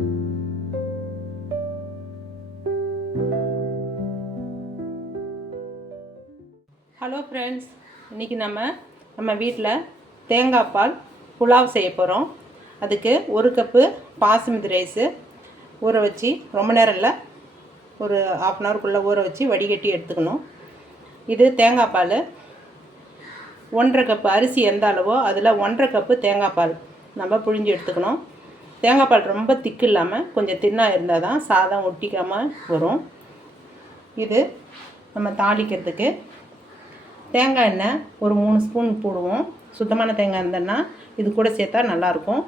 Hello friends, இன்றைக்கி நம்ம வீட்டில் தேங்காய் பால் புலாவ் செய்ய போகிறோம். அதுக்கு 1 கப்பு பாசுமதி ரைஸு ஊற வச்சு ரொம்ப நேரம் இல்லை, ஒரு 1/2 ஹவருக்குள்ளே ஊற வச்சு வடிகட்டி எடுத்துக்கணும். இது தேங்காய் பால். 1.5 கப்பு அரிசி எந்த அளவோ அதில் 1.5 கப்பு தேங்காய் பால் நம்ம புழிஞ்சு எடுத்துக்கணும். தேங்காய் பால் ரொம்ப திக்கு இல்லாமல் கொஞ்சம் தின்னாக இருந்தால் தான் சாதம் ஒட்டிக்காமல் வரும். இது நம்ம தாளிக்கிறதுக்கு தேங்காய் எண்ணெய் ஒரு 3 ஸ்பூன் போடுவோம். சுத்தமான தேங்காய் இருந்ததுன்னா இது கூட சேர்த்தா நல்லாயிருக்கும்.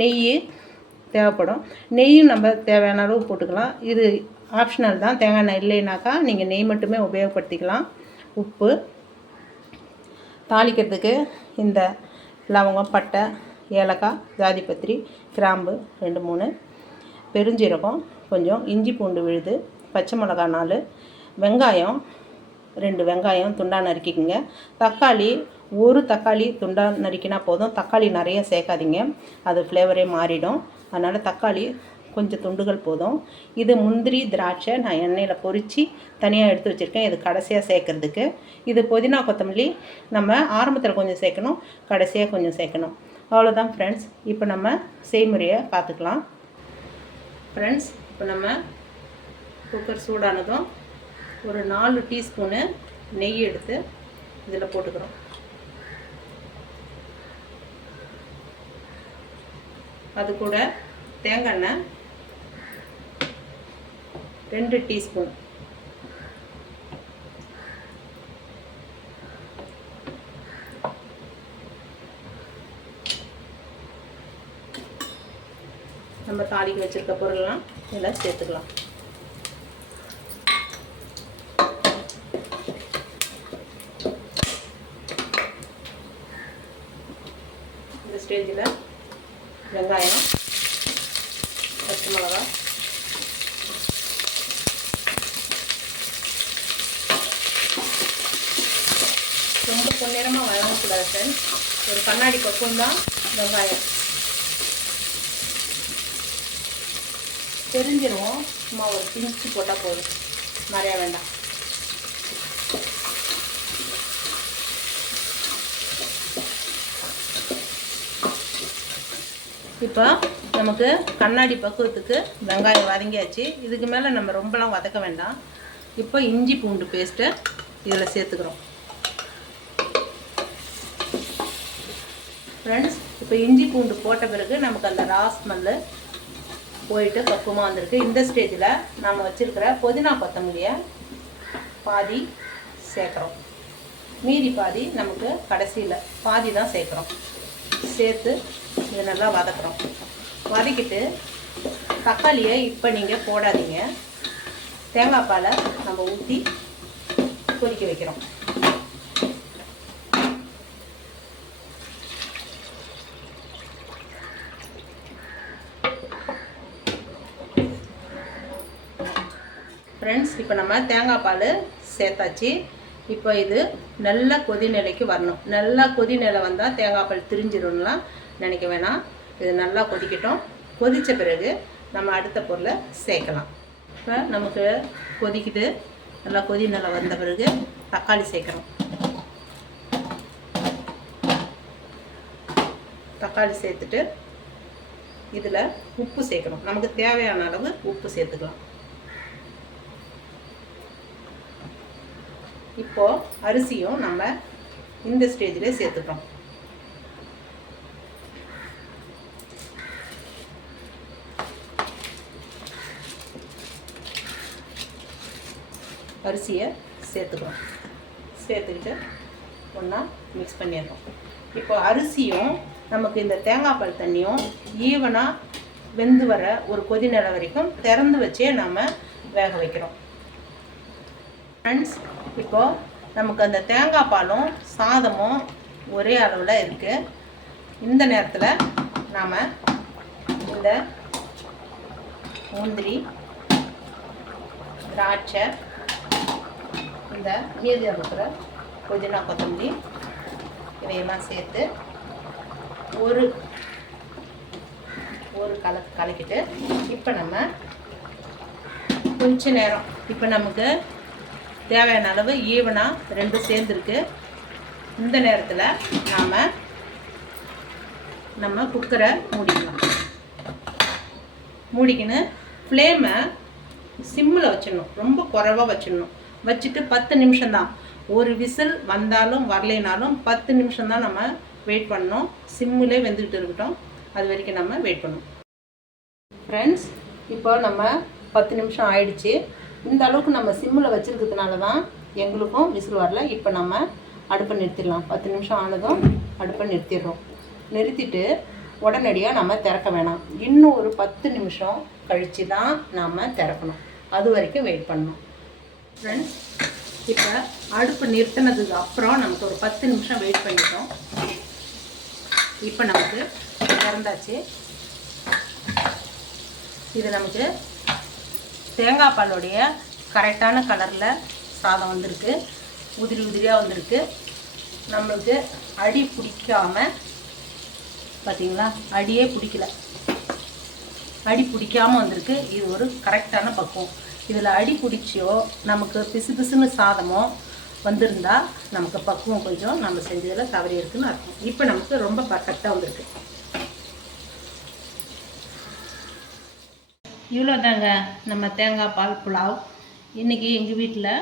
நெய் தேவைப்படும். நெய்யும் நம்ம தேவையான அளவு போட்டுக்கலாம். இது ஆப்ஷனல் தான். தேங்காய் எண்ணெய் இல்லைனாக்கா நீங்கள் நெய் மட்டுமே உபயோகப்படுத்திக்கலாம். உப்பு, தாளிக்கிறதுக்கு இந்த லவங்கம், பட்டை, ஏலக்காய், ஜாதிபத்திரி, கிராம்பு 2-3, பெருஞ்சீரகம் கொஞ்சம், இஞ்சி பூண்டு விழுது, பச்சை மிளகா 4, வெங்காயம் 2 வெங்காயம் துண்டாக நறுக்கிக்கோங்க. தக்காளி 1 தக்காளி துண்டாக நறுக்கினா போதும். தக்காளி நிறைய சேர்க்காதீங்க, அது ஃப்ளேவரே மாறிடும். அதனால் தக்காளி கொஞ்சம் துண்டுகள் போதும். இது முந்திரி, திராட்சை நான் எண்ணெயில் பொரித்து தனியாக எடுத்து வச்சுருக்கேன். இது கடைசியாக சேர்க்குறதுக்கு. இது புதினா, கொத்தமல்லி நம்ம ஆரம்பத்தில் கொஞ்சம் சேர்க்கணும், கடைசியாக கொஞ்சம் சேர்க்கணும். அவ்வளோதான் ஃப்ரெண்ட்ஸ். இப்போ நம்ம செய்முறையை பார்த்துக்கலாம். ஃப்ரெண்ட்ஸ், இப்போ நம்ம குக்கர் சூடானதும் ஒரு 4 டீஸ்பூனு நெய் எடுத்து இதில் போட்டுக்கிறோம். அது கூட தேங்காய் எண்ணெய் 2 டீஸ்பூன், நம்ம தாளிக்கு வச்சுருக்க பொருள்லாம் இதில் சேர்த்துக்கலாம். இந்த ஸ்டேஜில் வெங்காயம், பச்சை மிளகா, ரொம்ப பொன்னிறமாக வதங்கக்கூடாது ஃப்ரெண்ட்ஸ். ஒரு கண்ணாடி பக்கம் தான் வெங்காயம். தெரிஞ்சிருவோம், சும்மா ஒரு பிஞ்சு போட்டால் போதும், நிறையா வேண்டாம். இப்போ நமக்கு கண்ணாடி பக்குவத்துக்கு வெங்காயம் வதங்கியாச்சு. இதுக்கு மேலே நம்ம ரொம்பலாம் வதக்க வேண்டாம். இப்போ இஞ்சி பூண்டு பேஸ்ட்டை இதில் சேர்த்துக்கிறோம். ஃப்ரெண்ட்ஸ், இப்போ இஞ்சி பூண்டு போட்ட பிறகு நமக்கு அந்த ரா ஸ்மெல்லு போயிட்டு பக்குவமாக வந்திருக்கு. இந்த ஸ்டேஜில் நம்ம வச்சுருக்கிற புதினா, கொத்தமல்லியை பாதி சேர்க்குறோம். மீதி பாதி நமக்கு கடைசியில் பாதி தான் சேர்க்குறோம். சேர்த்து இது நல்லா வதக்குறோம். வதக்கிட்டு தக்காளியை இப்போ நீங்கள் போடாதீங்க. தேங்காய் பாலை நம்ம ஊற்றி கொதிக்க வைக்கிறோம். ஃப்ரெண்ட்ஸ், இப்போ நம்ம தேங்காய் பால் சேர்த்தாச்சு. இப்போ இது நல்ல கொதிநிலைக்கு வரணும். நல்லா கொதிநிலை வந்தால் தேங்காய் பால் திரிஞ்சிடும்லாம் நினைக்க வேணாம். இது நல்லா கொதிக்கட்டும். கொதித்த பிறகு நம்ம அடுத்த பொருளை சேர்க்கலாம். இப்போ நமக்கு கொதிக்குது. நல்லா கொதிநிலை வந்த பிறகு தக்காளி சேர்க்குறோம். தக்காளி சேர்த்துட்டு இதில் உப்பு சேர்க்கணும். நமக்கு தேவையான அளவு உப்பு சேர்த்துக்கலாம். இப்போது அரிசியும் நம்ம இந்த ஸ்டேஜில் சேர்த்துக்கிறோம். அரிசியை சேர்த்துக்கிறோம். சேர்த்துக்கிட்டு ஒன்றா மிக்ஸ் பண்ணிடுறோம். இப்போ அரிசியும் நமக்கு இந்த தேங்காய் பால் தண்ணியும் ஈவனாக வெந்து வர ஒரு கொதிநிலை வரைக்கும் திறந்து வச்சே நாம் வேக வைக்கிறோம். ஃப்ரெண்ட்ஸ், இப்போது நமக்கு அந்த தேங்காய் பாலும் சாதமும் ஒரே அளவில் இருக்குது. இந்த நேரத்தில் நாம் இந்த முந்திரி, திராட்சை, இந்த மீதி இருக்கிற புதினா, கொத்தமல்லி இதையெல்லாம் சேர்த்து ஒரு கலக்கிட்டு இப்போ நம்ம கொஞ்ச நேரம் இப்போ நமக்கு தேவையான அளவு ஈவனாக ரெண்டும் சேர்ந்துருக்கு. இந்த நேரத்தில் நம்ம குக்கரை மூடிக்கலாம். மூடிக்கின்னு ஃப்ளேமை சிம்மில் வச்சிடணும், ரொம்ப குறைவாக வச்சிடணும். வச்சுட்டு 10 நிமிஷம் தான், ஒரு விசில் வந்தாலும் வரலைனாலும் 10 நிமிஷம் தான் நம்ம வெயிட் பண்ணணும். சிம்மிலே வெந்துக்கிட்டு இருக்கட்டும், அது வரைக்கும் நம்ம வெயிட் பண்ணணும். ஃப்ரெண்ட்ஸ், இப்போ நம்ம 10 நிமிஷம் ஆயிடுச்சு. இந்த அளவுக்கு நம்ம சிம்மில் வச்சுருக்கிறதுனால தான் எங்களுக்கும் விசில் வரல. இப்போ நம்ம அடுப்பை நிறுத்திடலாம். 10 நிமிஷம் ஆனதும் அடுப்பை நிறுத்திடுறோம். நிறுத்திட்டு உடனடியாக நம்ம திறக்க வேணாம். இன்னும் ஒரு 10 நிமிஷம் கழித்து தான் நாம் திறக்கணும். அது வரைக்கும் வெயிட் பண்ணணும். ஃப்ரெண்ட்ஸ், இப்போ அடுப்பு நிறுத்தினதுக்கு அப்புறம் நமக்கு ஒரு 10 நிமிஷம் வெயிட் பண்ணிட்டோம். இப்போ நமக்கு திறந்தாச்சு. இது நமக்கு தேங்காய் பாலுடைய கரெக்டான கலரில் சாதம் வந்திருக்கு. உதிரி உதிரியாக வந்திருக்கு. நம்மளுக்கு அடி பிடிக்காமல், பார்த்திங்களா, அடியே பிடிக்கல, அடி பிடிக்காமல் வந்திருக்கு. இது ஒரு கரெக்டான பக்குவம். இதில் அடி பிடிச்சியோ நமக்கு பிசு பிசுன்னு சாதமோ வந்திருந்தால் நமக்கு பக்குவம் கொஞ்சம் நம்ம செஞ்சதில் தவறி இருக்குன்னு அர்த்தம். இப்போ நமக்கு ரொம்ப பர்ஃபெக்டாக வந்திருக்கு. இவ்வளோ தாங்க நம்ம தேங்காய் பால் புலாவ். இன்றைக்கி எங்கள் வீட்டில்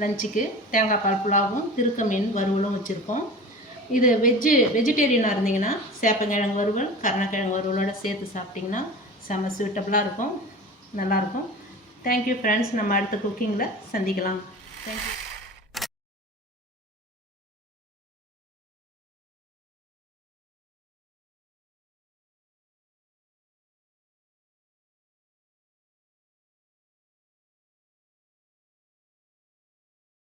லஞ்சுக்கு தேங்காய் பால் புலாவும் திருக்க மீன் வறுவலும் வச்சுருக்கோம். இது வெஜிடேரியனாக இருந்தீங்கன்னா சேப்பங்கிழங்கு வறுவல், கருணக்கிழங்கு வறுவலோட சேர்த்து சாப்பிட்டிங்கன்னா செம்ம சூட்டபுளாக இருக்கும், நல்லாயிருக்கும். Thank you friends. நம்ம அடுத்த குக்கிங்கில் சந்திக்கலாம். தேங்க்யூ.